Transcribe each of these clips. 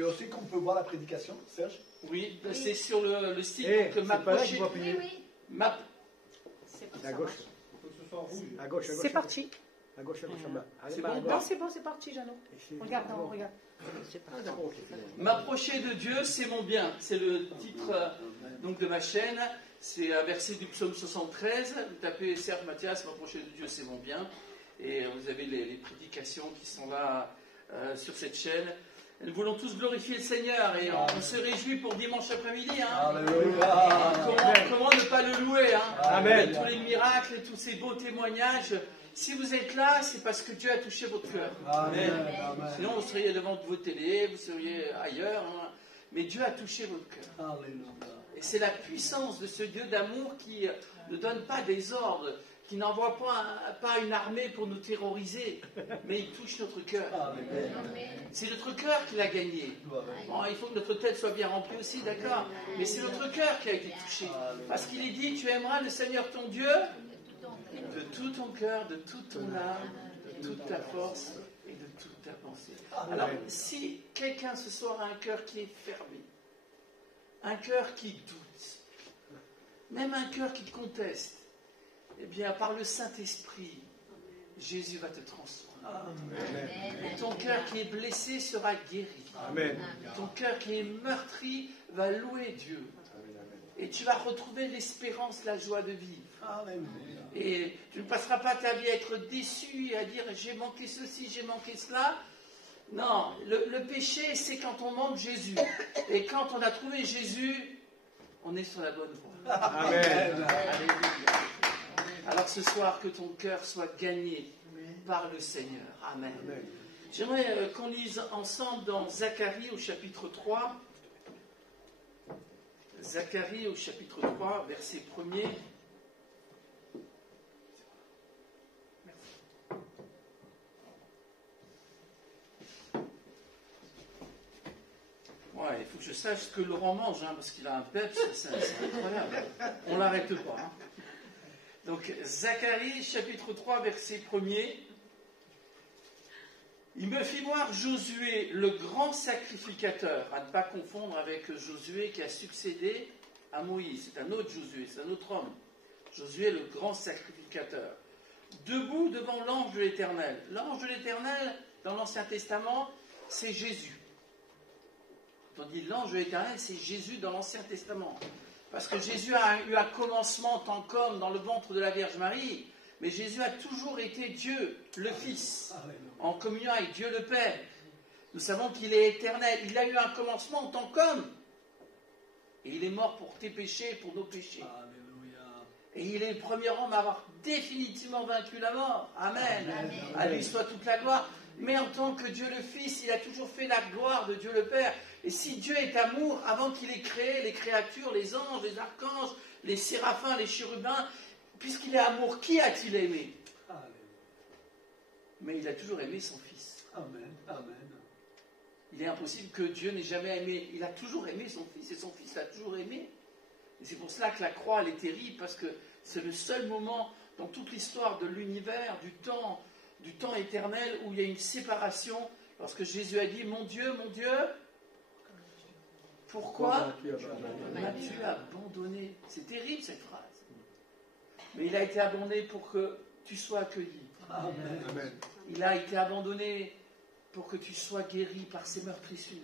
Et aussi qu'on peut voir la prédication, Serge. Oui, c'est sur le site. C'est pas là qu'il faut appuyer. C'est À gauche. À gauche, à gauche. C'est parti. À gauche, en bas. C'est à bon. gauche. Non, c'est bon, c'est parti, Jeannot. Regarde, non, regarde. Ah, d'accord, ok. M'approcher de Dieu, c'est mon bien. C'est le titre donc de ma chaîne. C'est un verset du psaume 73. Vous tapez Serge Mathias, m'approcher de Dieu, c'est mon bien. Et vous avez les prédications qui sont là sur cette chaîne. Nous voulons tous glorifier le Seigneur et on se réjouit pour dimanche après-midi. Hein. Comment ne pas le louer, hein. Amen. Tous les miracles et tous ces beaux témoignages. Si vous êtes là, c'est parce que Dieu a touché votre cœur. Amen. Sinon, vous seriez devant vos télés, vous seriez ailleurs. Hein. Mais Dieu a touché votre cœur. Et c'est la puissance de ce Dieu d'amour qui ne donne pas des ordres, qui n'envoie pas une armée pour nous terroriser, mais il touche notre cœur. C'est notre cœur qui l'a gagné. Bon, il faut que notre tête soit bien remplie aussi, d'accord? Mais c'est notre cœur qui a été touché. Parce qu'il est dit, tu aimeras le Seigneur ton Dieu de tout ton cœur, de toute ton âme, de toute ta force et de toute ta pensée. Alors, si quelqu'un ce soir a un cœur qui est fermé, un cœur qui doute, même un cœur qui conteste, eh bien, par le Saint-Esprit, Jésus va te transformer. Et ton cœur qui est blessé sera guéri. Amen. Ton cœur qui est meurtri va louer Dieu. Et tu vas retrouver l'espérance, la joie de vivre. Et tu ne passeras pas ta vie à être déçu, à dire j'ai manqué ceci, j'ai manqué cela. Non, le péché, c'est quand on manque Jésus. Et quand on a trouvé Jésus, on est sur la bonne voie. Amen. Alléluia. Alors ce soir, que ton cœur soit gagné par le Seigneur. Amen. J'aimerais qu'on lise ensemble dans Zacharie au chapitre 3. Zacharie au chapitre 3, verset 1er. Ouais, il faut que je sache ce que Laurent mange, hein, parce qu'il a un peps, c'est incroyable. On ne l'arrête pas. Hein. Donc, Zacharie, chapitre 3, verset 1er. Il me fit voir Josué, le grand sacrificateur, à ne pas confondre avec Josué qui a succédé à Moïse. C'est un autre Josué, c'est un autre homme. Josué, le grand sacrificateur, debout devant l'ange de l'Éternel. L'ange de l'Éternel, dans l'Ancien Testament, c'est Jésus. Tandis l'ange de l'Éternel, c'est Jésus dans l'Ancien Testament. Parce que Jésus a eu un commencement en tant qu'homme dans le ventre de la Vierge Marie, mais Jésus a toujours été Dieu, le Fils, en communion avec Dieu le Père. Nous savons qu'il est éternel. Il a eu un commencement en tant qu'homme. Et il est mort pour tes péchés, pour nos péchés. Et il est le premier homme à avoir définitivement vaincu la mort. Amen. À lui soit toute la gloire. Mais en tant que Dieu le Fils, il a toujours fait la gloire de Dieu le Père. Et si Dieu est amour, avant qu'il ait créé les créatures, les anges, les archanges, les séraphins, les chérubins, puisqu'il est amour, qui a-t-il aimé? Mais il a toujours aimé son Fils. Il est impossible que Dieu n'ait jamais aimé. Il a toujours aimé son Fils et son Fils l'a toujours aimé. Et c'est pour cela que la croix, elle est terrible, parce que c'est le seul moment dans toute l'histoire de l'univers, du temps éternel, où il y a une séparation. Lorsque Jésus a dit, mon Dieu, pourquoi m'as-tu abandonné? C'est terrible cette phrase. Mais il a été abandonné pour que tu sois accueilli. Amen. Il a été abandonné pour que tu sois guéri par ses meurtrissures.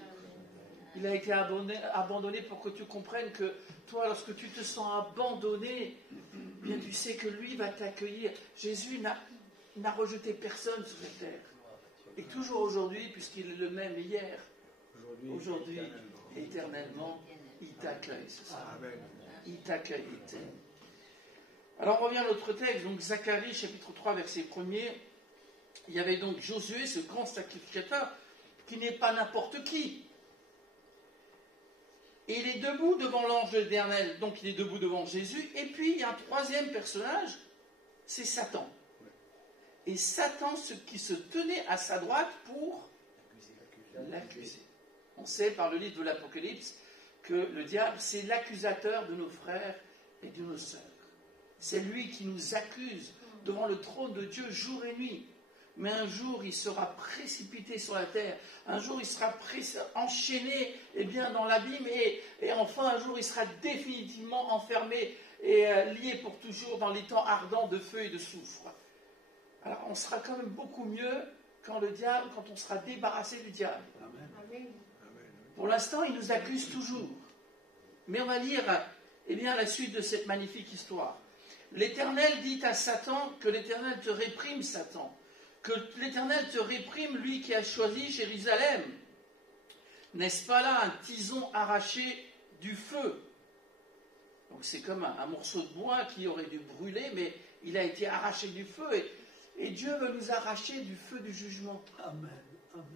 Il a été abandonné pour que tu comprennes que toi, lorsque tu te sens abandonné, bien tu sais que lui va t'accueillir. Jésus n'a rejeté personne sur cette terre. Et toujours aujourd'hui, puisqu'il est le même hier, aujourd'hui, éternellement, il t'accueille ce soir. Il t'accueille. Alors on revient à notre texte, donc Zacharie chapitre 3 verset 1er. Il y avait donc Josué, ce grand sacrificateur, qui n'est pas n'importe qui. Et il est debout devant l'ange de l'Éternel, donc il est debout devant Jésus. Et puis il y a un troisième personnage, c'est Satan. Et Satan, ce qui se tenait à sa droite pour l'accuser. On sait par le livre de l'Apocalypse que le diable, c'est l'accusateur de nos frères et de nos sœurs. C'est lui qui nous accuse devant le trône de Dieu jour et nuit. mais un jour il sera précipité sur la terre, un jour il sera enchaîné dans l'abîme, et enfin un jour il sera définitivement enfermé et lié pour toujours dans les temps ardents de feu et de soufre. Alors on sera quand même beaucoup mieux quand on sera débarrassé du diable. Amen. Pour l'instant, il nous accuse toujours. Mais on va lire la suite de cette magnifique histoire. L'Éternel dit à Satan que l'Éternel te réprime, Satan, que l'Éternel te réprime, lui qui a choisi Jérusalem. N'est-ce pas là un tison arraché du feu? Donc c'est comme un morceau de bois qui aurait dû brûler, mais il a été arraché du feu. Et Dieu veut nous arracher du feu du jugement. Amen. Amen.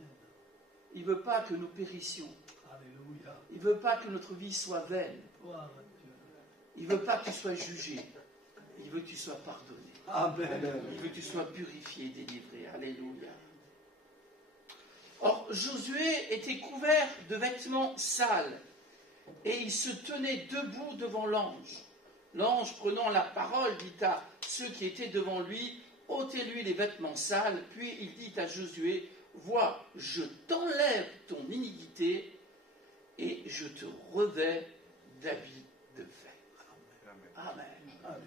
Il ne veut pas que nous périssions. Alléluia. Il ne veut pas que notre vie soit vaine. Gloire à Dieu. Il ne veut pas que tu sois jugé. Il veut que tu sois pardonné. Amen. Il veut que tu sois purifié, délivré. Alléluia. Or, Josué était couvert de vêtements sales et il se tenait debout devant l'ange. L'ange, prenant la parole, dit à ceux qui étaient devant lui, ôtez-lui les vêtements sales. Puis il dit à Josué, vois, je t'enlève ton iniquité et je te revais d'habits de fait. Amen.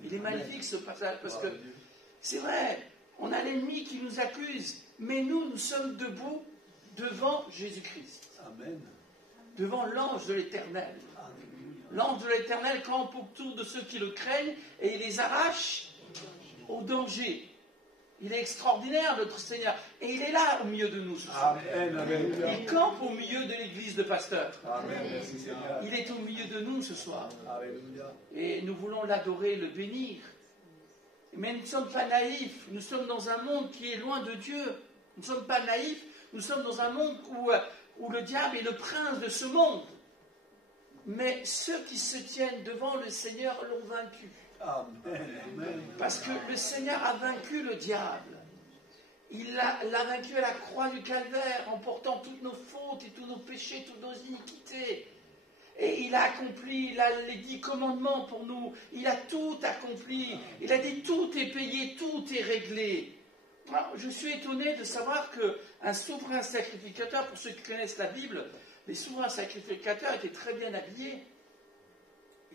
Il est magnifique ce passage parce que c'est vrai, on a l'ennemi qui nous accuse, mais nous sommes debout devant Jésus-Christ. Amen. Devant l'ange de l'Éternel. Alléluia. L'ange de l'Éternel campe autour de ceux qui le craignent et il les arrache au danger. Il est extraordinaire, notre Seigneur. Et il est là au milieu de nous ce soir. Amen. Amen. Il campe au milieu de l'église de pasteurs. Amen. Merci Seigneur. Il est au milieu de nous ce soir. Alléluia. Et nous voulons l'adorer, le bénir. Mais nous ne sommes pas naïfs. Nous sommes dans un monde qui est loin de Dieu. Nous ne sommes pas naïfs. Nous sommes dans un monde où le diable est le prince de ce monde. Mais ceux qui se tiennent devant le Seigneur l'ont vaincu. Amen. Amen. Parce que le Seigneur a vaincu le diable. Il l'a vaincu à la croix du calvaire en portant toutes nos fautes et tous nos péchés, toutes nos iniquités. Et il a accompli les 10 commandements pour nous. Il a tout accompli. Il a dit tout est payé, tout est réglé. Alors, je suis étonné de savoir qu'un souverain sacrificateur, pour ceux qui connaissent la Bible, les souverains sacrificateurs étaient très bien habillés.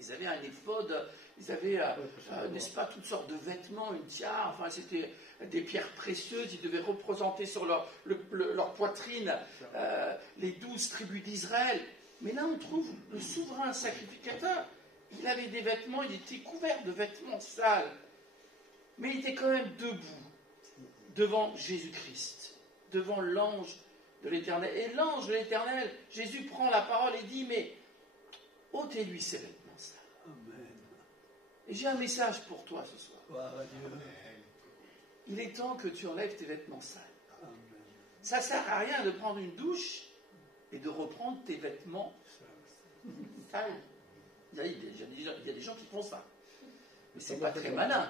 Ils avaient un éphod, ils avaient, n'est-ce pas, toutes sortes de vêtements, une tiare, enfin c'était des pierres précieuses, ils devaient représenter sur leur poitrine les 12 tribus d'Israël. Mais là on trouve le souverain sacrificateur, il avait des vêtements, il était couvert de vêtements sales, mais il était quand même debout devant Jésus-Christ, devant l'ange de l'Éternel. Et l'ange de l'Éternel, Jésus prend la parole et dit, mais ôtez-lui ses vêtements sales. Amen. Et j'ai un message pour toi ce soir. Gloire à Dieu. Il est temps que tu enlèves tes vêtements sales. Amen. Ça ne sert à rien de prendre une douche et de reprendre tes vêtements sales. Il y a des gens qui font ça. Mais ce n'est pas très malin.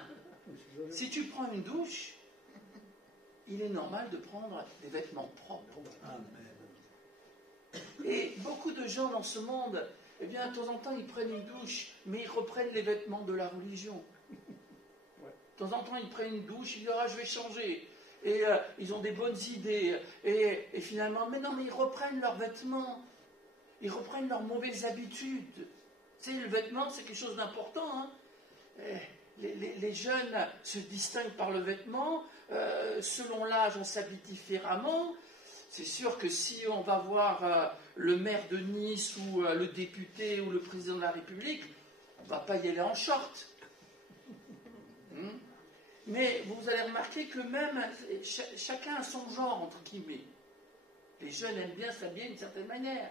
Si tu prends une douche, il est normal de prendre des vêtements propres. Amen. Et beaucoup de gens dans ce monde, eh bien, de temps en temps, ils prennent une douche, mais ils reprennent les vêtements de la religion. De temps en temps, ils prennent une douche, ils disent « Ah, je vais changer ». Et ils ont des bonnes idées. Et finalement, mais non, mais ils reprennent leurs vêtements. Ils reprennent leurs mauvaises habitudes. Tu sais, le vêtement, c'est quelque chose d'important. Hein. Les jeunes se distinguent par le vêtement. Selon l'âge, on s'habille différemment. C'est sûr que si on va voir le maire de Nice ou le député ou le président de la République, on ne va pas y aller en short. Mais vous allez remarquer que même chacun a son genre, entre guillemets. Les jeunes aiment bien s'habiller d'une certaine manière.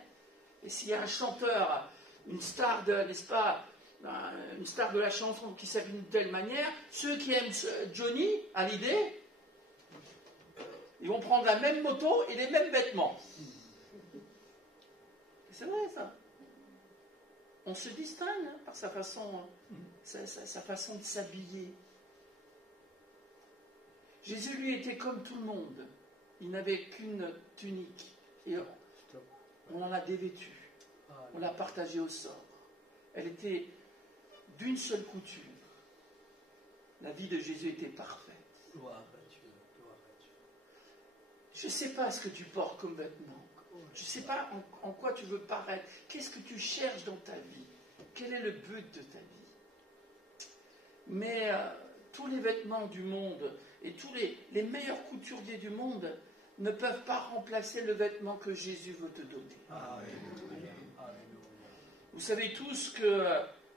Et s'il y a un chanteur, une star n'est-ce pas, une star de la chanson qui s'habille d'une telle manière, ceux qui aiment Johnny Hallyday, ils vont prendre la même moto et les mêmes vêtements. C'est vrai ça. On se distingue par sa façon, sa façon de s'habiller. Jésus, lui, était comme tout le monde. Il n'avait qu'une tunique. Et on en a dévêtu. On l'a partagée au sort. Elle était d'une seule couture. La vie de Jésus était parfaite. Gloire à Dieu. Gloire à Dieu. Je ne sais pas ce que tu portes comme vêtement. Je ne sais pas en quoi tu veux paraître. Qu'est-ce que tu cherches dans ta vie? Quel est le but de ta vie? Mais tous les vêtements du monde et tous les meilleurs couturiers du monde ne peuvent pas remplacer le vêtement que Jésus veut te donner. Alléluia. Vous savez tous que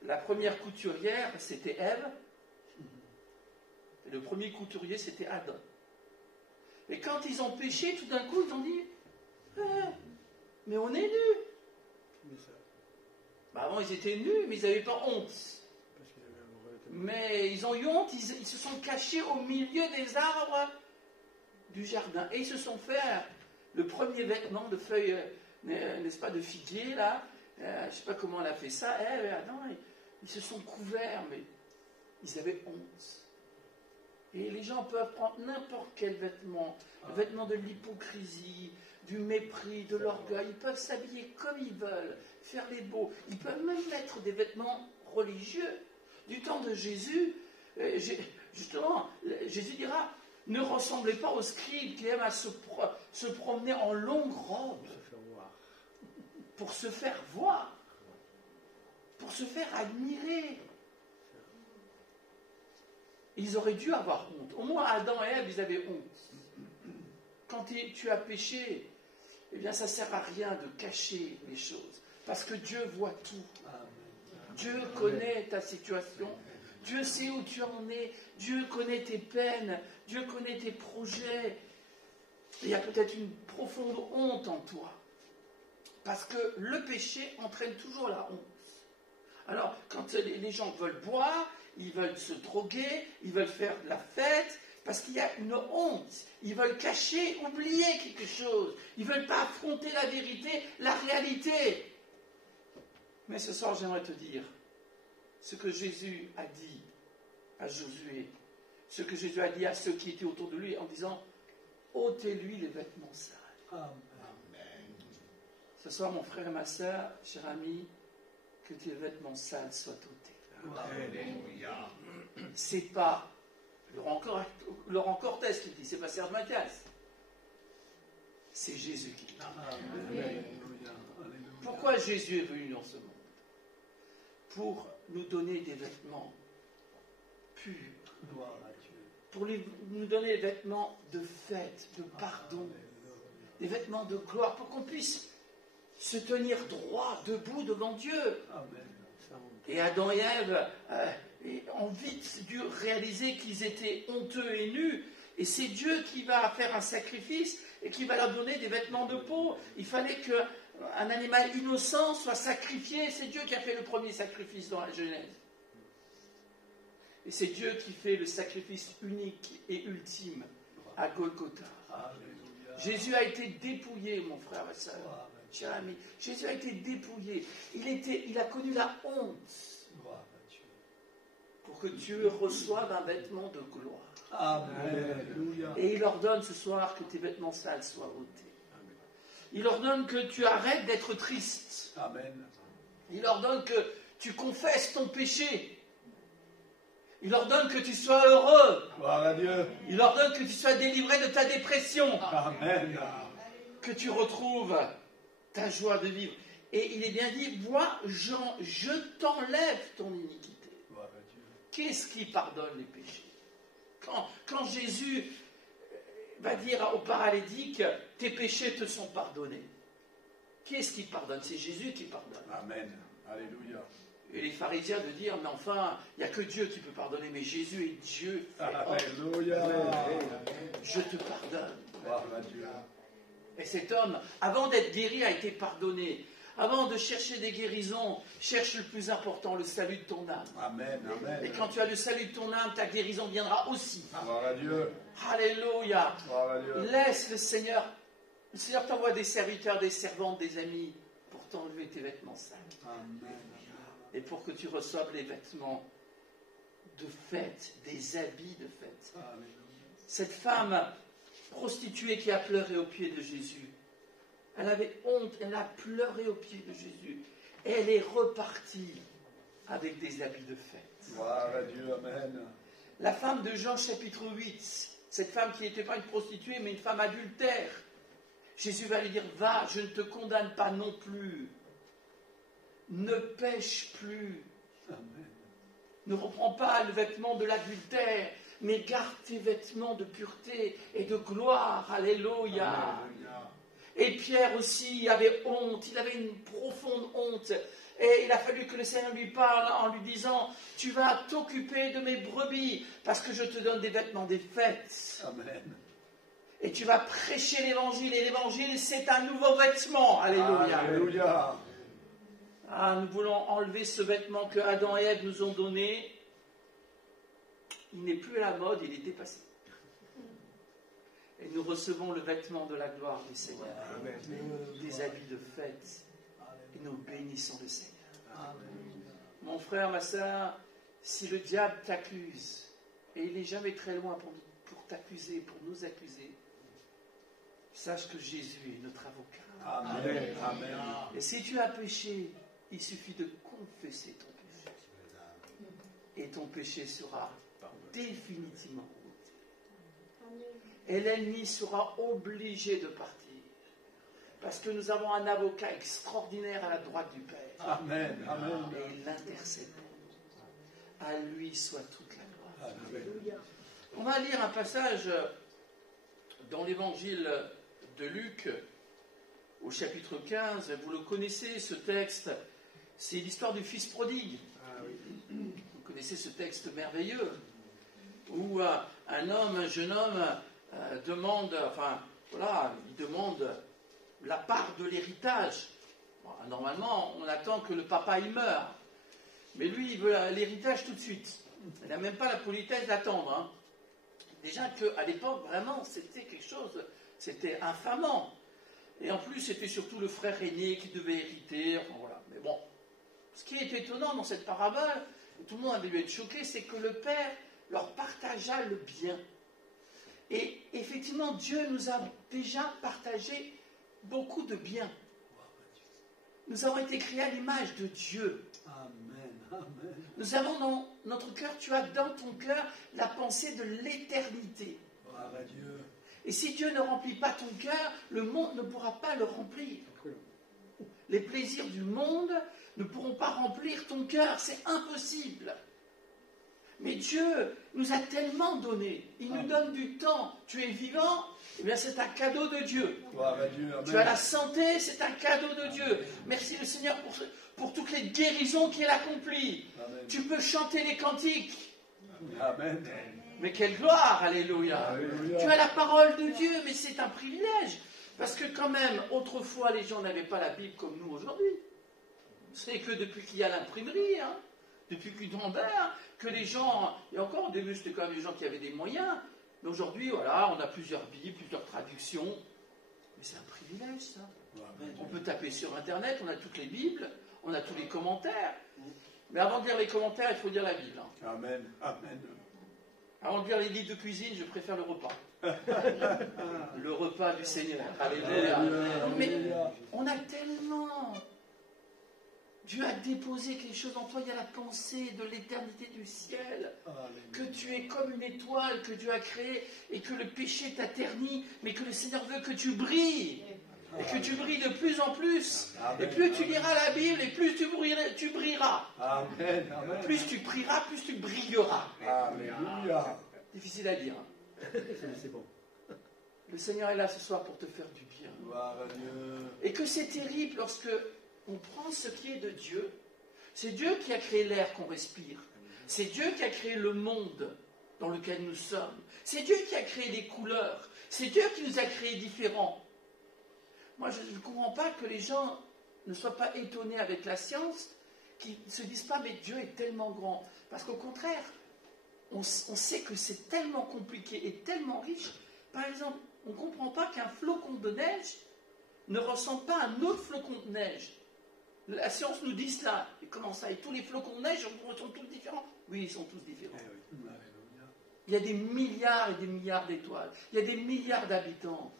la première couturière, c'était Ève. Et le premier couturier, c'était Adam. Et quand ils ont péché, tout d'un coup, ils ont dit mais on est nus. Avant, ils étaient nus, mais ils n'avaient pas honte. Mais ils ont eu honte, ils se sont cachés au milieu des arbres du jardin. Et ils se sont fait le premier vêtement de feuilles, n'est-ce pas, de figuier, là. Je ne sais pas comment elle a fait ça. Ils se sont couverts, mais ils avaient honte. Et les gens peuvent prendre n'importe quel vêtement, le vêtement de l'hypocrisie, du mépris, de l'orgueil. Ils peuvent s'habiller comme ils veulent, faire les beaux. Ils peuvent même mettre des vêtements religieux. Du temps de Jésus, justement, Jésus dira, ne ressemblez pas aux scribes qui aiment à se promener en longue robe pour se faire voir, pour se faire admirer. Ils auraient dû avoir honte. Au moins Adam et Ève, ils avaient honte. Quand tu as péché, eh bien ça ne sert à rien de cacher les choses. Parce que Dieu voit tout. Dieu connaît ta situation. Dieu sait où tu en es. Dieu connaît tes peines. Dieu connaît tes projets. Il y a peut-être une profonde honte en toi. Parce que le péché entraîne toujours la honte. Alors, quand les gens veulent boire, ils veulent se droguer, ils veulent faire de la fête, parce qu'il y a une honte. Ils veulent cacher, oublier quelque chose. Ils ne veulent pas affronter la vérité, la réalité. Mais ce soir, j'aimerais te dire ce que Jésus a dit à Josué, ce que Jésus a dit à ceux qui étaient autour de lui en disant « ôtez-lui les vêtements sales ». Ce soir, mon frère et ma sœur, cher ami, que tes vêtements sales soient ôtés. Alléluia. C'est pas Laurent Cortès qui dit, c'est pas Serge Mathias. C'est Jésus qui dit. Alléluia. Pourquoi Jésus est venu dans ce monde? Pour nous donner des vêtements purs. Gloire à Dieu. Pour nous donner des vêtements de fête, de pardon. Des vêtements de gloire. Pour qu'on puisse se tenir droit, debout devant Dieu. Amen. Et Adam et Ève ont vite dû réaliser qu'ils étaient honteux et nus. Et c'est Dieu qui va faire un sacrifice et qui va leur donner des vêtements de peau. Il fallait qu'un animal innocent soit sacrifié. C'est Dieu qui a fait le premier sacrifice dans la Genèse. Et c'est Dieu qui fait le sacrifice unique et ultime à Golgotha. Alléluia. Jésus a été dépouillé, mon frère et sœur. Cher ami, Jésus a été dépouillé. Il a connu la honte Gloire à Dieu. pour que tu reçoives un vêtement de gloire. Amen. Alléluia. Et il ordonne ce soir que tes vêtements sales soient ôtés. Il ordonne que tu arrêtes d'être triste. Amen. Il ordonne que tu confesses ton péché. Il ordonne que tu sois heureux. Gloire à Dieu. Il ordonne que tu sois délivré de ta dépression. Amen. Que tu retrouves ta joie de vivre. Et il est bien dit, moi, Jean, je t'enlève ton iniquité. Gloire à Dieu. Qu'est-ce qui pardonne les péchés? Quand Jésus va dire au paralytique, tes péchés te sont pardonnés. Qui est-ce qui pardonne? C'est Jésus qui pardonne. Amen. Alléluia. Et les pharisiens de dire, mais enfin, il n'y a que Dieu qui peut pardonner, mais Jésus est Dieu. Alléluia. Je te pardonne. Gloire à Dieu. Et cet homme, avant d'être guéri, a été pardonné. Avant de chercher des guérisons, cherche le plus important, le salut de ton âme. Amen. Amen. Et quand tu as le salut de ton âme, ta guérison viendra aussi. Gloire à Dieu. Alléluia. Gloire à Dieu. Laisse le Seigneur t'envoie des serviteurs, des servantes, des amis pour t'enlever tes vêtements sales. Amen. Et pour que tu reçoives les vêtements de fête, des habits de fête. Alléluia. Cette femme prostituée qui a pleuré aux pieds de Jésus, elle avait honte, elle a pleuré aux pieds de Jésus. Et elle est repartie avec des habits de fête. Gloire à Dieu. Amen. La femme de Jean chapitre 8, Cette femme qui n'était pas une prostituée, mais une femme adultère. Jésus va lui dire, va, je ne te condamne pas non plus. Ne pêche plus. Amen. Ne reprends pas le vêtement de l'adultère, mais garde tes vêtements de pureté et de gloire. Alléluia. Alléluia. Et Pierre aussi avait honte, il avait une profonde honte. Et il a fallu que le Seigneur lui parle en lui disant, tu vas t'occuper de mes brebis, parce que je te donne des vêtements des fêtes. Amen. Et tu vas prêcher l'évangile, et l'évangile c'est un nouveau vêtement. Alléluia. Alléluia. Ah, nous voulons enlever ce vêtement que Adam et Ève nous ont donné. Il n'est plus à la mode, il est dépassé. Et nous recevons le vêtement de la gloire du Seigneur, des habits de fête, et nous bénissons le Seigneur. Mon frère, ma soeur, si le diable t'accuse, et il n'est jamais très loin pour t'accuser, pour nous accuser, sache que Jésus est notre avocat. Amen. Amen. Et si tu as péché, il suffit de confesser ton péché. Et ton péché sera définitivement ôté. Et l'ennemi sera obligé de partir. Parce que nous avons un avocat extraordinaire à la droite du Père. Amen. Amen. Et il intercède pour nous. À lui soit toute la gloire. Amen. On va lire un passage dans l'évangile de Luc, au chapitre 15. Vous le connaissez, ce texte. C'est l'histoire du fils prodigue. Vous connaissez ce texte merveilleux où un jeune homme demande la part de l'héritage. Bon, normalement, on attend que le papa il meure. Mais lui, il veut l'héritage tout de suite. Il n'a même pas la politesse d'attendre. Hein. Déjà qu'à l'époque, vraiment, c'était quelque chose, c'était infamant. Et en plus, c'était surtout le frère aîné qui devait hériter. Enfin, voilà. Mais bon, ce qui est étonnant dans cette parabole, et tout le monde avait dû être choqué, c'est que le Père leur partagea le bien. Et effectivement, Dieu nous a déjà partagé beaucoup de biens. Nous avons été créés à l'image de Dieu. Amen. Amen. Nous avons dans notre cœur, tu as dans ton cœur la pensée de l'éternité. Gloire à Dieu. Et si Dieu ne remplit pas ton cœur, le monde ne pourra pas le remplir. Les plaisirs du monde ne pourront pas remplir ton cœur, c'est impossible. Mais Dieu nous a tellement donné, il nous donne du temps. Tu es vivant, eh bien c'est un cadeau de Dieu. Gloire à Dieu. Amen. Tu as la santé, c'est un cadeau de Dieu. Merci le Seigneur pour toutes les guérisons qu'il accomplit. Amen. Tu peux chanter les cantiques. Amen. Mais quelle gloire, alléluia. Alléluia. Tu as la parole de Dieu, mais c'est un privilège. Parce que quand même, autrefois, les gens n'avaient pas la Bible comme nous aujourd'hui. C'est que depuis qu'il y a l'imprimerie, depuis Gutenberg, que les gens, et encore au début c'était quand même les gens qui avaient des moyens, mais aujourd'hui, voilà, on a plusieurs Bibles, plusieurs traductions. Mais c'est un privilège, ça. On peut taper sur Internet, on a toutes les Bibles, on a tous les commentaires. Mais avant de lire les commentaires, il faut lire la Bible. Amen. Amen. Avant de lire les livres de cuisine, je préfère le repas. Le repas du Seigneur. Alléluia. Mais on a tellement... Dieu a déposé quelque chose en toi, il y a la pensée de l'éternité du ciel. Que tu es comme une étoile que Dieu a créée et que le péché t'a terni, mais que le Seigneur veut que tu brilles. Et que tu brilles de plus en plus. Amen. Et plus tu liras la Bible, et plus tu brilleras. Amen. Amen. Plus tu prieras, plus tu brilleras. Alléluia. Difficile à dire. C'est bon. Le Seigneur est là ce soir pour te faire du bien. Gloire à Dieu. Et que c'est terrible lorsque on prend ce qui est de Dieu. C'est Dieu qui a créé l'air qu'on respire. C'est Dieu qui a créé le monde dans lequel nous sommes. C'est Dieu qui a créé des couleurs. C'est Dieu qui nous a créés différents. Moi, je ne comprends pas que les gens ne soient pas étonnés avec la science, qui ne se disent pas, mais Dieu est tellement grand. Parce qu'au contraire, on sait que c'est tellement compliqué et tellement riche. Par exemple, on ne comprend pas qu'un flocon de neige ne ressemble pas à un autre flocon de neige. La science nous dit cela. Et comment ça? Et tous les flocons de neige sont tous différents? Oui, ils sont tous différents. Il y a des milliards et des milliards d'étoiles. Il y a des milliards d'habitants.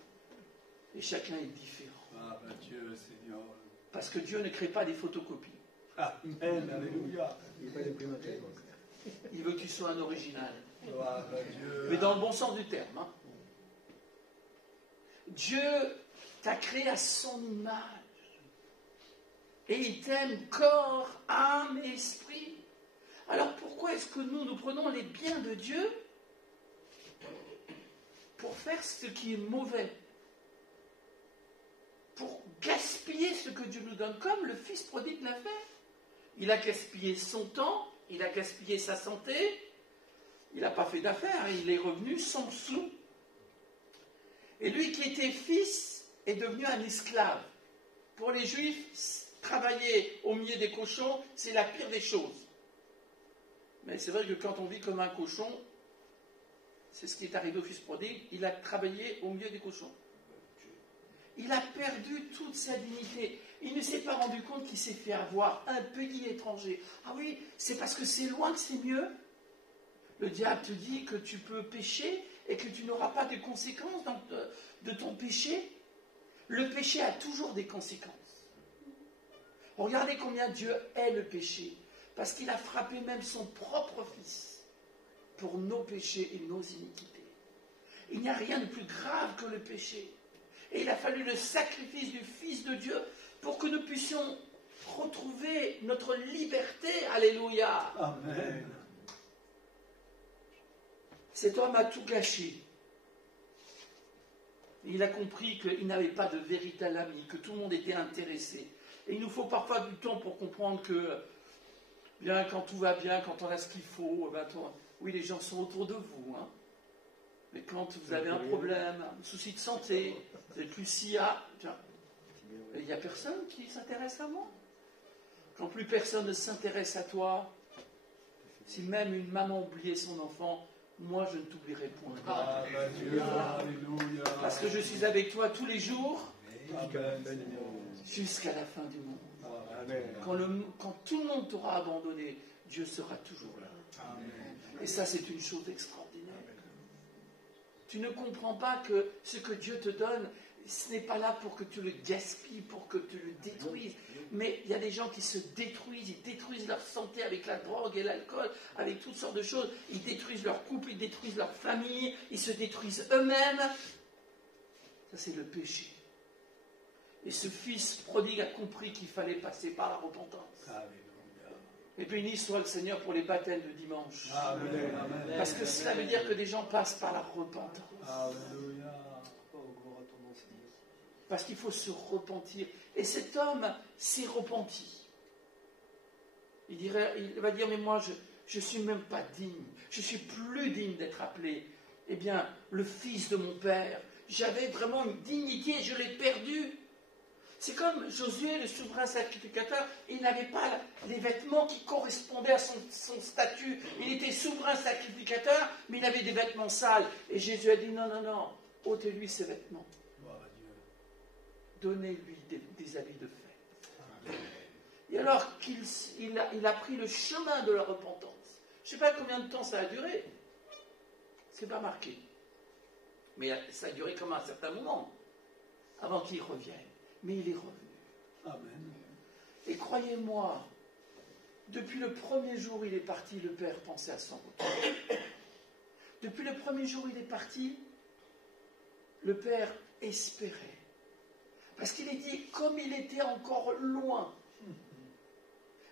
Et chacun est différent. Ah, Dieu, Seigneur. Parce que Dieu ne crée pas des photocopies. Amen. Alléluia. Il n'est pas déprimé. Il veut que tu sois un original. Gloire à Dieu. Mais dans le bon sens du terme. Hein. Dieu t'a créé à son image. Et il t'aime corps, âme et esprit. Alors pourquoi est-ce que nous prenons les biens de Dieu pour faire ce qui est mauvais? Pour gaspiller ce que Dieu nous donne, comme le fils prodigue l'a fait. Il a gaspillé son temps, il a gaspillé sa santé, il n'a pas fait d'affaires, il est revenu sans sou. Et lui qui était fils est devenu un esclave. Pour les Juifs, travailler au milieu des cochons, c'est la pire des choses. Mais c'est vrai que quand on vit comme un cochon, c'est ce qui est arrivé au fils prodigue, il a travaillé au milieu des cochons. Il a perdu toute sa dignité. Il ne s'est pas rendu compte qu'il s'est fait avoir un pays étranger. Ah oui, c'est parce que c'est loin que c'est mieux. Le diable te dit que tu peux pécher et que tu n'auras pas de conséquences de ton péché. Le péché a toujours des conséquences. Regardez combien Dieu hait le péché. Parce qu'il a frappé même son propre fils pour nos péchés et nos iniquités. Il n'y a rien de plus grave que le péché. Et il a fallu le sacrifice du Fils de Dieu pour que nous puissions retrouver notre liberté. Alléluia. Amen. Cet homme a tout gâché. Il a compris qu'il n'avait pas de véritable ami, que tout le monde était intéressé. Et il nous faut parfois du temps pour comprendre que, bien, quand tout va bien, quand on a ce qu'il faut, ben, oui, les gens sont autour de vous. Hein. Mais quand vous avez un problème, un souci de santé, vous êtes plus si il n'y a personne qui s'intéresse à moi. Quand plus personne ne s'intéresse à toi, si même une maman oubliait son enfant, moi je ne t'oublierai point. Alléluia. Parce que je suis avec toi tous les jours, Amen. jusqu'à la fin du monde. Amen. Quand tout le monde t'aura abandonné, Dieu sera toujours là. Amen. Et ça, c'est une chose extraordinaire. Tu ne comprends pas que ce que Dieu te donne, ce n'est pas là pour que tu le gaspilles, pour que tu le détruises. Mais il y a des gens qui se détruisent, ils détruisent leur santé avec la drogue et l'alcool, avec toutes sortes de choses. Ils détruisent leur couple, ils détruisent leur famille, ils se détruisent eux-mêmes. Ça, c'est le péché. Et ce fils prodigue a compris qu'il fallait passer par la repentance. Alléluia. Et béni soit le Seigneur pour les baptêmes de dimanche. Amen. Amen. Parce que cela veut dire que des gens passent par la repentance. Alléluia. Parce qu'il faut se repentir. Et cet homme s'est repenti. Il va dire, mais moi, je ne suis même pas digne. Je suis plus digne d'être appelé. Eh bien, le fils de mon père. J'avais vraiment une dignité, je l'ai perdue. C'est comme Josué, le souverain sacrificateur, il n'avait pas les vêtements qui correspondaient à son statut. Il était souverain sacrificateur, mais il avait des vêtements sales. Et Jésus a dit, non, ôtez-lui ses vêtements. Gloire à Dieu. Donnez-lui des habits de fête. Et alors qu'il a pris le chemin de la repentance. Je ne sais pas combien de temps ça a duré. Ce n'est pas marqué. Mais ça a duré comme un certain moment, avant qu'il revienne. Mais il est revenu. Amen. Et croyez-moi, depuis le premier jour où il est parti, le Père pensait à son retour. Depuis le premier jour où il est parti, le Père espérait. Parce qu'il est dit, comme il était encore loin.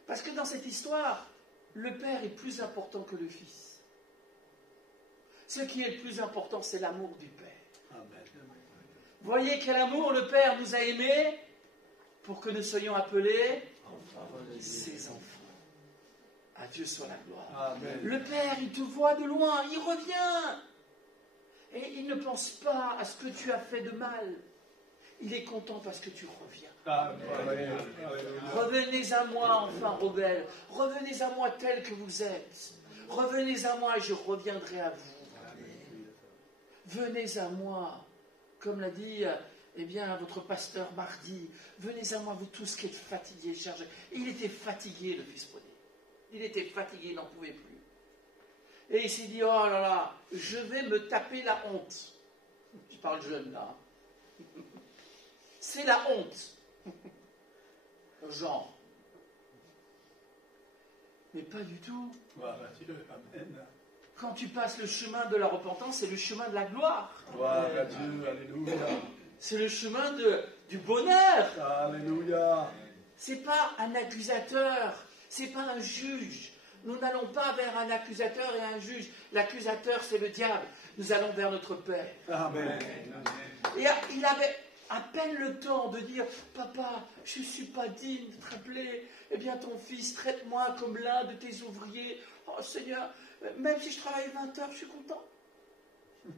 Parce que dans cette histoire, le Père est plus important que le Fils. Ce qui est le plus important, c'est l'amour du Père. Amen. Voyez quel amour le Père nous a aimés pour que nous soyons appelés ses enfants. À Dieu soit la gloire. Amen. Le Père, il te voit de loin, il revient. Et il ne pense pas à ce que tu as fait de mal. Il est content parce que tu reviens. Amen. Revenez à moi, enfants rebelles. Revenez à moi tel que vous êtes. Revenez à moi et je reviendrai à vous. Venez à moi. Comme l'a dit votre pasteur mardi, venez à moi, vous tous qui êtes fatigués, chargés. Et il était fatigué, le fils prodigue. Il était fatigué, il n'en pouvait plus. Et il s'est dit, oh là là, je vais me taper la honte. Je parle jeune là. C'est la honte. Genre. Mais pas du tout. Gloire à Dieu. Amen. quand tu passes le chemin de la repentance, c'est le chemin de la gloire. Gloire à Dieu. Alléluia. C'est le chemin du bonheur. Alléluia. C'est pas un accusateur, c'est pas un juge. Nous n'allons pas vers un accusateur et un juge. L'accusateur, c'est le diable. Nous allons vers notre Père. Amen. Et il avait à peine le temps de dire « Papa, je ne suis pas digne de te rappeler. Eh bien, ton fils, traite-moi comme l'un de tes ouvriers. Oh Seigneur, même si je travaille 20 heures, je suis content.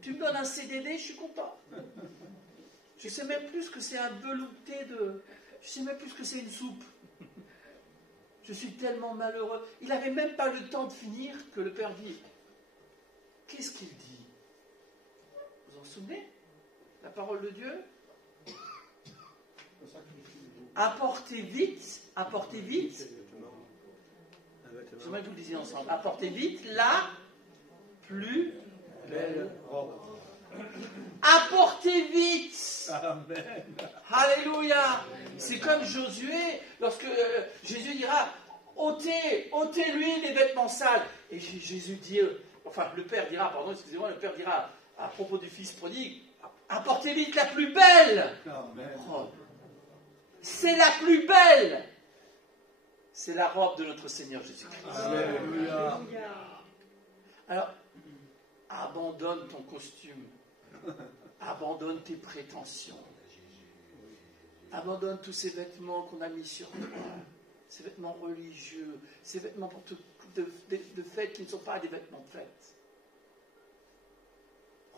Tu me donnes un CDD, je suis content. Je ne sais même plus ce que c'est un velouté de... Je ne sais même plus ce que c'est une soupe. Je suis tellement malheureux. » Il n'avait même pas le temps de finir que le Père dit « Qu'est-ce qu'il dit ?» Vous vous en souvenez? La parole de Dieu? Apportez vite. J'aimerais que vous le disiez ensemble. Apportez vite la plus Belle robe. Apportez vite. Amen. Alléluia. C'est comme Josué, lorsque Jésus dira, ôtez-lui les vêtements sales. Et Jésus dit, le Père dira, le Père dira à propos du Fils prodigue, apportez vite la plus belle Amen. robe. C'est la plus belle. C'est la robe de notre Seigneur Jésus-Christ. Alléluia. Alors, abandonne ton costume. Abandonne tes prétentions. Abandonne tous ces vêtements qu'on a mis sur toi. Ces vêtements religieux. Ces vêtements de fête qui ne sont pas des vêtements de fête.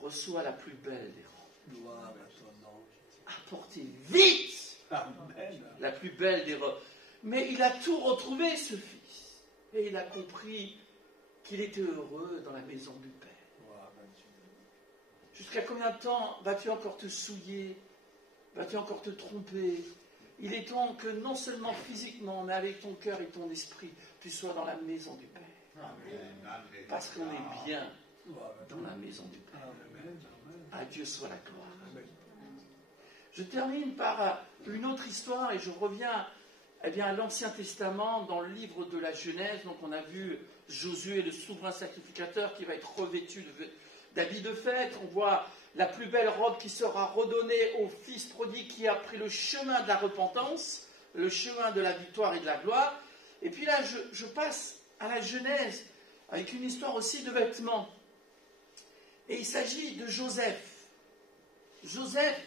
Reçois la plus belle des robes. Gloire à ton nom, Jésus. Apportez vite Amen. la plus belle des robes. Mais il a tout retrouvé, ce fils. Et il a compris qu'il était heureux dans la maison du Père. Gloire à Dieu. Jusqu'à combien de temps vas-tu encore te souiller? Vas-tu encore te tromper? Il est temps que non seulement physiquement, mais avec ton cœur et ton esprit, tu sois dans la maison du Père. Parce qu'on est bien Gloire à Dieu. dans la maison du Père. Amen. À Dieu soit la gloire. Je termine par une autre histoire et je reviens à l'Ancien Testament, dans le livre de la Genèse. Donc on a vu Josué, le souverain sacrificateur, qui va être revêtu d'habits de fête. On voit la plus belle robe qui sera redonnée au fils prodigue qui a pris le chemin de la repentance, le chemin de la victoire et de la gloire. Et puis là, je passe à la Genèse avec une histoire aussi de vêtements. Et il s'agit de Joseph. Joseph,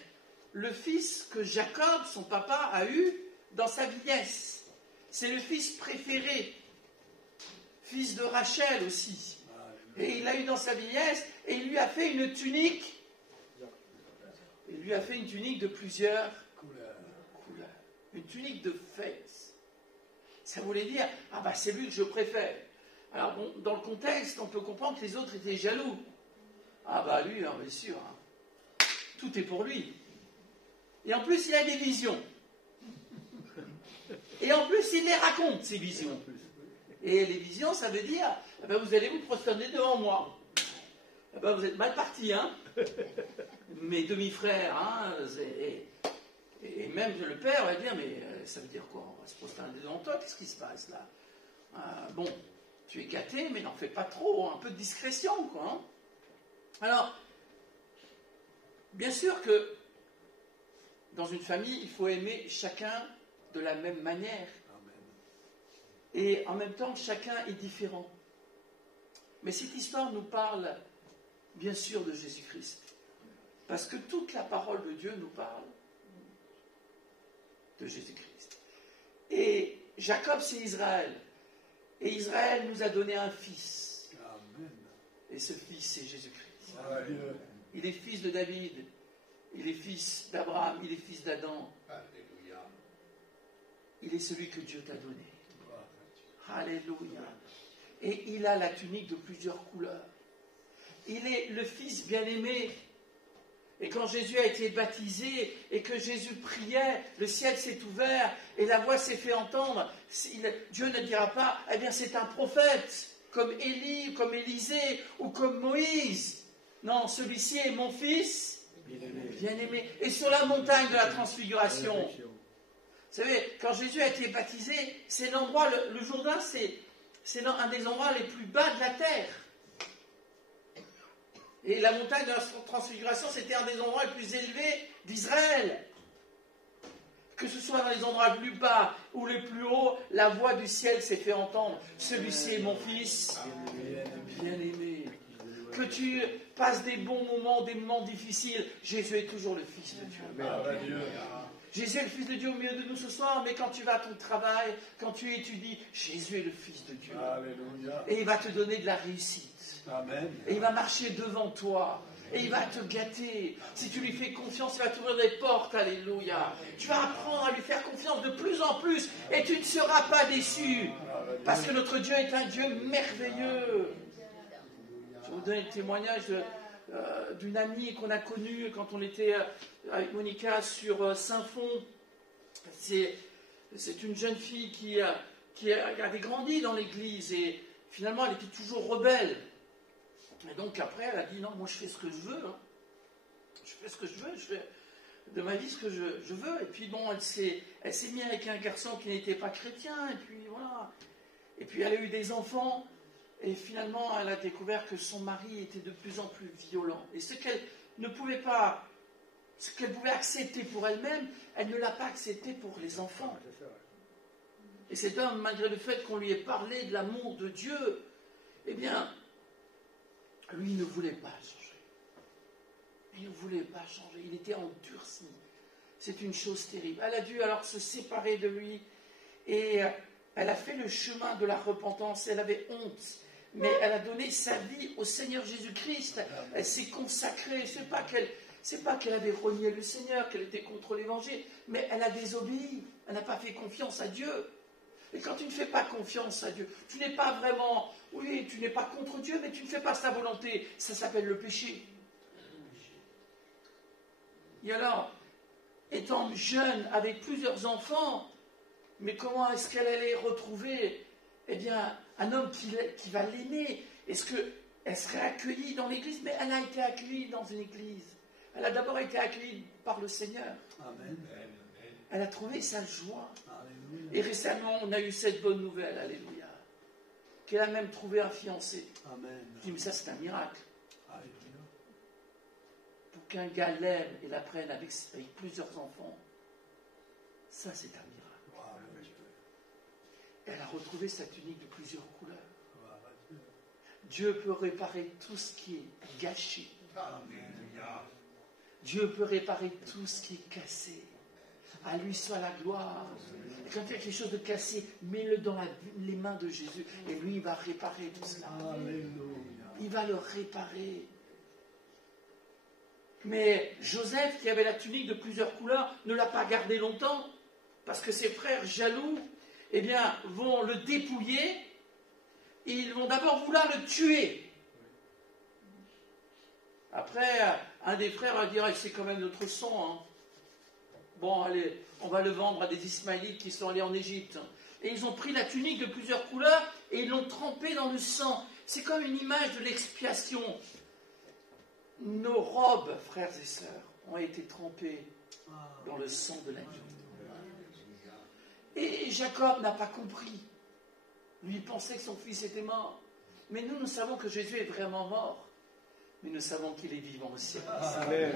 le fils que Jacob, son papa, a eu dans sa vieillesse. C'est le fils préféré, fils de Rachel aussi. Et il l'a eu dans sa vieillesse, et il lui a fait une tunique. Il lui a fait une tunique de plusieurs couleurs. Une tunique de fête. Ça voulait dire, c'est lui que je préfère. Alors bon, dans le contexte, on peut comprendre que les autres étaient jaloux. Lui, bien sûr. Tout est pour lui. Et en plus, il a des visions. Et en plus, il les raconte, ces visions. Et les visions, ça veut dire, vous allez vous prosterner devant moi. Vous êtes mal partis, hein. Mes demi-frères, hein. Et même le père va dire, mais ça veut dire quoi? On va se prosterner devant toi, qu'est-ce qui se passe là? Bon, tu es gâté, mais n'en fais pas trop, un peu de discrétion, quoi. Hein. Alors, bien sûr que dans une famille, il faut aimer chacun de la même manière. Et en même temps, chacun est différent. Mais cette histoire nous parle, bien sûr, de Jésus-Christ. Parce que toute la parole de Dieu nous parle de Jésus-Christ. Et Jacob, c'est Israël. Et Israël nous a donné un fils. Amen. Et ce fils, c'est Jésus-Christ. Amen. Il est fils de David. Il est fils d'Abraham. Il est fils d'Adam. Alléluia. Il est celui que Dieu t'a donné. Alléluia. Et il a la tunique de plusieurs couleurs. Il est le fils bien-aimé. Et quand Jésus a été baptisé et que Jésus priait, le ciel s'est ouvert et la voix s'est fait entendre. Dieu ne dira pas, c'est un prophète, comme Élie, comme Élisée ou comme Moïse. Non, celui-ci est mon fils bien-aimé. Et sur la montagne de la transfiguration, vous savez, quand Jésus a été baptisé, c'est l'endroit, le Jourdain, c'est un des endroits les plus bas de la terre. Et la montagne de la transfiguration, c'était un des endroits les plus élevés d'Israël. Que ce soit dans les endroits les plus bas ou les plus hauts, la voix du ciel s'est fait entendre. Celui-ci est mon fils bien-aimé. Que tu passes des bons moments, des moments difficiles, Jésus est toujours le Fils de Dieu. Jésus est le Fils de Dieu au milieu de nous ce soir, mais quand tu vas à ton travail, quand tu étudies, Jésus est le Fils de Dieu. Alléluia. Et il va te donner de la réussite. Amen. Et il va marcher devant toi. Et il va te gâter. Si tu lui fais confiance, il va t'ouvrir des portes. Alléluia. Tu vas apprendre à lui faire confiance de plus en plus. Et tu ne seras pas déçu. Parce que notre Dieu est un Dieu merveilleux. Je vais vous donner le témoignage d'une amie qu'on a connue quand on était avec Monica sur Saint-Fond. C'est une jeune fille qui avait grandi dans l'église. Et finalement, elle était toujours rebelle. Et donc après, elle a dit, non, moi je fais ce que je veux. Hein. Je fais ce que je veux, je fais de ma vie ce que je veux. Et puis bon, elle s'est mise avec un garçon qui n'était pas chrétien. Et puis voilà. Et puis elle a eu des enfants. Et finalement, elle a découvert que son mari était de plus en plus violent. Et ce qu'elle ne pouvait pas, ce qu'elle pouvait accepter pour elle-même, elle ne l'a pas accepté pour les enfants. Et cet homme, malgré le fait qu'on lui ait parlé de l'amour de Dieu, eh bien, lui ne voulait pas changer. Il ne voulait pas changer. Il était endurci. C'est une chose terrible. Elle a dû alors se séparer de lui. Et elle a fait le chemin de la repentance. Elle avait honte. Mais elle a donné sa vie au Seigneur Jésus-Christ. Elle s'est consacrée. C'est pas qu'elle avait renié le Seigneur, qu'elle était contre l'Évangile. Mais elle a désobéi. Elle n'a pas fait confiance à Dieu. Et quand tu ne fais pas confiance à Dieu, tu n'es pas vraiment, oui, tu n'es pas contre Dieu, mais tu ne fais pas sa volonté. Ça s'appelle le péché. Et alors, étant jeune, avec plusieurs enfants, mais comment est-ce qu'elle allait retrouver, eh bien, un homme qui va l'aimer? Est-ce qu'elle serait accueillie dans l'église? Mais elle a été accueillie dans une église. Elle a d'abord été accueillie par le Seigneur. Amen. Elle a trouvé sa joie. Alléluia. Et récemment, on a eu cette bonne nouvelle, alléluia, qu'elle a même trouvé un fiancé. Amen. Je dis, mais ça c'est un miracle. Alléluia. Pour qu'un gars l'aime et la prenne avec plusieurs enfants, ça c'est un miracle. Gloire à Dieu. Elle a retrouvé sa tunique de plusieurs couleurs. Gloire à Dieu. Dieu peut réparer tout ce qui est gâché. Alléluia. Dieu peut réparer tout ce qui est cassé. À lui soit la gloire. Et quand il y a quelque chose de cassé, mets-le dans les mains de Jésus. Et lui, il va réparer tout cela. Alléluia. Il va le réparer. Mais Joseph, qui avait la tunique de plusieurs couleurs, ne l'a pas gardé longtemps. Parce que ses frères jaloux, eh bien, vont le dépouiller. Et ils vont d'abord vouloir le tuer. Après, un des frères va dire, c'est quand même notre sang, hein. Bon, allez, on va le vendre à des Ismaélites qui sont allés en Égypte. Et ils ont pris la tunique de plusieurs couleurs et ils l'ont trempée dans le sang. C'est comme une image de l'expiation. Nos robes, frères et sœurs, ont été trempées dans le sang de l'agneau. Et Jacob n'a pas compris. Lui, il pensait que son fils était mort. Mais nous savons que Jésus est vraiment mort. Mais nous savons qu'il est vivant aussi. Amen.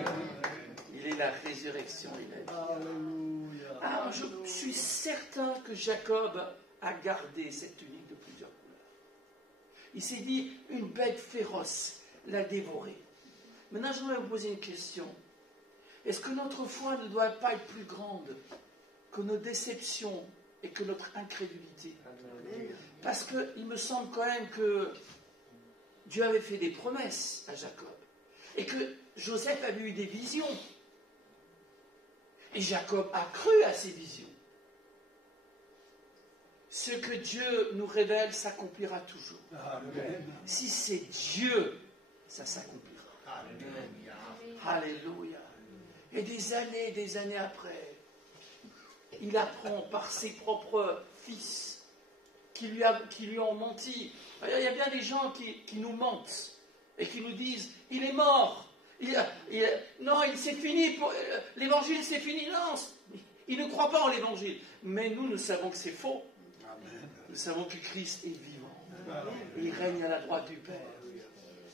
Il est la résurrection et la vie. Alléluia. Alors, je suis certain que Jacob a gardé cette tunique de plusieurs couleurs. Il s'est dit, une bête féroce l'a dévoré. Maintenant, j'aimerais vous poser une question. Est-ce que notre foi ne doit pas être plus grande que nos déceptions et que notre incrédulité? Parce qu'il me semble quand même que Dieu avait fait des promesses à Jacob. Et que Joseph avait eu des visions. Et Jacob a cru à ces visions. Ce que Dieu nous révèle s'accomplira toujours. Amen. Si c'est Dieu, ça s'accomplira. Alléluia. Et des années après, il apprend par ses propres fils qui lui ont menti. Il y a bien des gens qui nous mentent et qui nous disent, il est mort. Non, c'est fini. L'évangile, c'est fini. Non, ils ne croient pas en l'évangile. Mais nous savons que c'est faux. Amen. Nous savons que Christ est vivant. Et il règne à la droite du Père.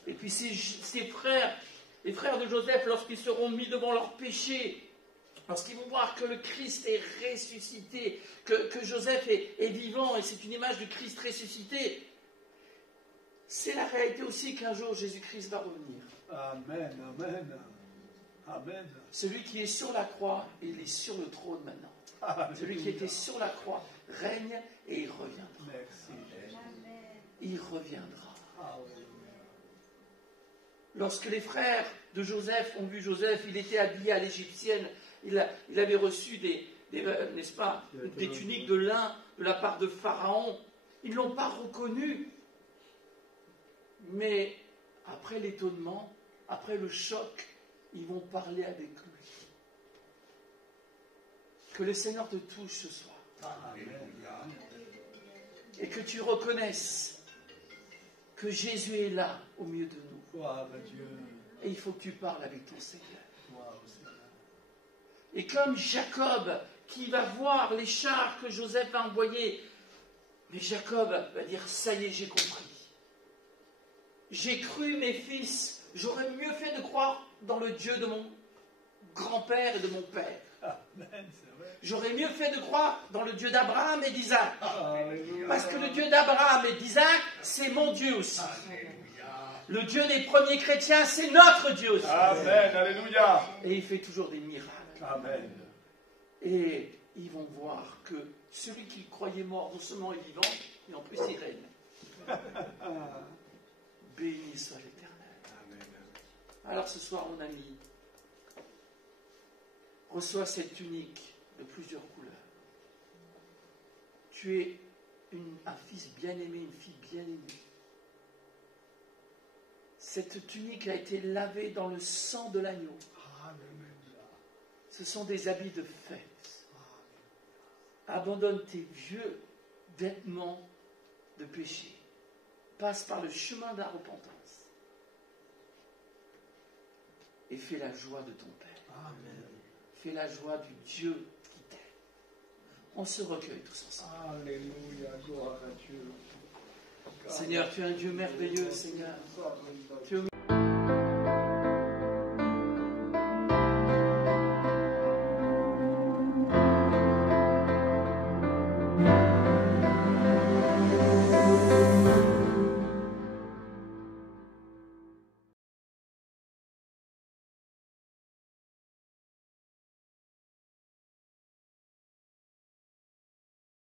Et puis ses frères, les frères de Joseph, lorsqu'ils seront mis devant leur péché, lorsqu'ils vont voir que le Christ est ressuscité, que Joseph est vivant, et c'est une image du Christ ressuscité, c'est la réalité aussi qu'un jour Jésus-Christ va revenir. Amen, amen. Amen. Celui qui est sur la croix, il est sur le trône maintenant. Alléluia. Celui qui était sur la croix règne et il reviendra. Merci. Il reviendra. Alléluia. Lorsque les frères de Joseph ont vu Joseph, il était habillé à l'égyptienne, il avait reçu n'est-ce pas, des tuniques de lin de la part de Pharaon. Ils ne l'ont pas reconnu. Mais après l'étonnement, après le choc, ils vont parler avec lui. Que le Seigneur te touche ce soir. Alléluia. Et que tu reconnaisses que Jésus est là au milieu de nous. Gloire à Dieu. Et il faut que tu parles avec ton Seigneur. Gloire au Seigneur. Et comme Jacob, qui va voir les chars que Joseph a envoyés, mais Jacob va dire, ça y est, j'ai compris. J'ai cru, mes fils, j'aurais mieux fait de croire dans le Dieu de mon grand-père et de mon père. Amen, c'est vrai. J'aurais mieux fait de croire dans le Dieu d'Abraham et d'Isaac. Alléluia. Parce que le Dieu d'Abraham et d'Isaac, c'est mon Dieu aussi. Le Dieu des premiers chrétiens, c'est notre Dieu aussi. Amen, alléluia. Et il fait toujours des miracles. Amen. Et ils vont voir que celui qui croyait mort, non seulement est vivant, mais en plus il règne. Béni soit l'Éternel. Amen. Alors ce soir, mon ami, reçois cette tunique de plusieurs couleurs. Tu es un fils bien-aimé, une fille bien-aimée. Cette tunique a été lavée dans le sang de l'agneau. Alléluia. Ce sont des habits de fête. Abandonne tes vieux vêtements de péché. Passe par le chemin de la repentance. Et fais la joie de ton Père. Amen. Fais la joie du Dieu qui t'aime. On se recueille tous ensemble. Alléluia. Gloire à Dieu. Seigneur, tu es un Dieu merveilleux, Seigneur. Tu es au